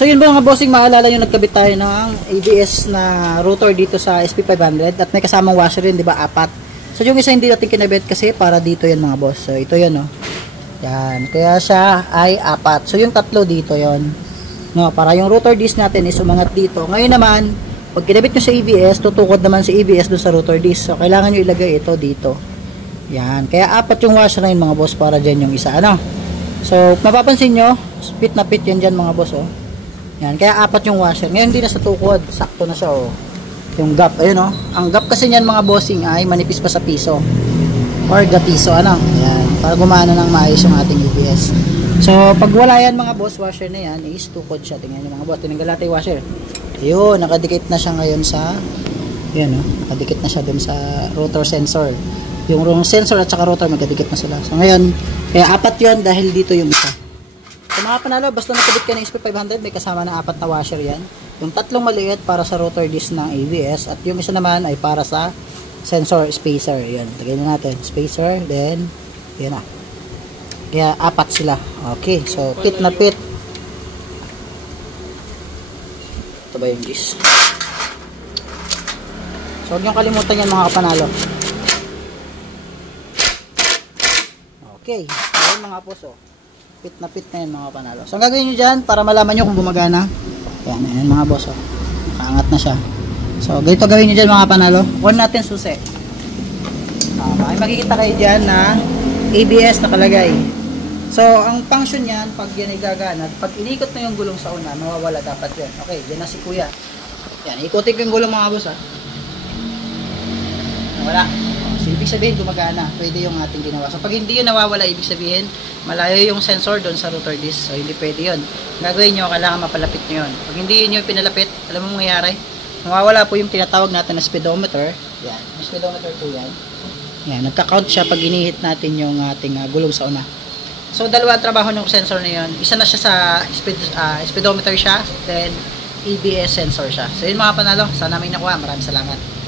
So yun mga bossing, maalala nyo nagkabit tayo ng ABS na rotor dito sa SP500 at may kasamang washer rin, di ba? 4. So yung isa hindi natin kinabit kasi para dito yan mga boss. So ito yan, no. Yan, kaya siya ay 4. So yung 3 dito yon. No, para yung rotor disc natin is umangat dito. Ngayon naman, pag kinabit nyo sa ABS, tutukod naman si ABS doon sa rotor disc. So kailangan nyo ilagay ito dito. Yan, kaya 4 yung washer na yun mga boss para dyan yung isa, ano. So mapapansin nyo, pit na pit yan dyan mga boss, oh. Yan, kaya 4 yung washer. Ngayon hindi na sa tukod, sakto na siya, oh. Yung gap, ayun, oh. Ang gap kasi niyan mga bossing ay manipis pa sa piso. Or gatiso, ano. Yan, para gumana ng maayos yung ating ABS. So, pag wala yan mga boss, washer na yan, is tukod siya. Tingnan nyo mga boss, tinanggal natin yung washer. Ayun, nakadikit na siya ngayon sa, yan, oh. Nakadikit na siya dun sa rotor sensor. Yung sensor at saka rotor, magkadikit na sila. So, ngayon, kaya 4 yun dahil dito yung isa. So mga panalo, basta nakabit ka ng SP500, may kasama na 4 na washer yan. Yung 3 maliit para sa rotor disc ng ABS at yung isa naman ay para sa sensor spacer. Yan, tagay na natin. Spacer, then, yan na. Kaya 4 sila. Okay, so pit na pit. Ito ba yung disc? So huwag niyong kalimutan yan mga kapanalo. Okay, so yun mga puso. Pit na pit na yun mga panalo. So ang gagawin nyo dyan para malaman nyo kung gumagana. Yan, yan mga boss, oh. Nakaangat na siya. So ganito gawin nyo dyan mga panalo. On natin susi. Ay makikita kayo dyan na ABS nakalagay. So ang function yan, pag yan ay gagana, pag inikot na yung gulong sa una, mawawala dapat yan. Okay, dyan na si kuya. Yan, ikutin ko yung gulong mga boss, ha. Wala. So, ibig sabihin gumagana, pwede yung ating ginawa. So pag hindi yun nawawala, ibig sabihin malayo yung sensor doon sa rotor disc. So hindi pwede yun. Gagawin nyo, kailangan mapalapit nyo yun. Pag hindi yun yung pinalapit, alam mo mangyayari, nawawala po yung tinatawag natin na speedometer. Yan, yung speedometer po yan. Yan, nagka-count siya pag inihit natin yung ating gulong sa una. So dalawa ang trabaho ng sensor na yun. Isa na siya sa speedometer siya, then ABS sensor siya. So yun mga panalo, sana may nakuha. Maraming salamat.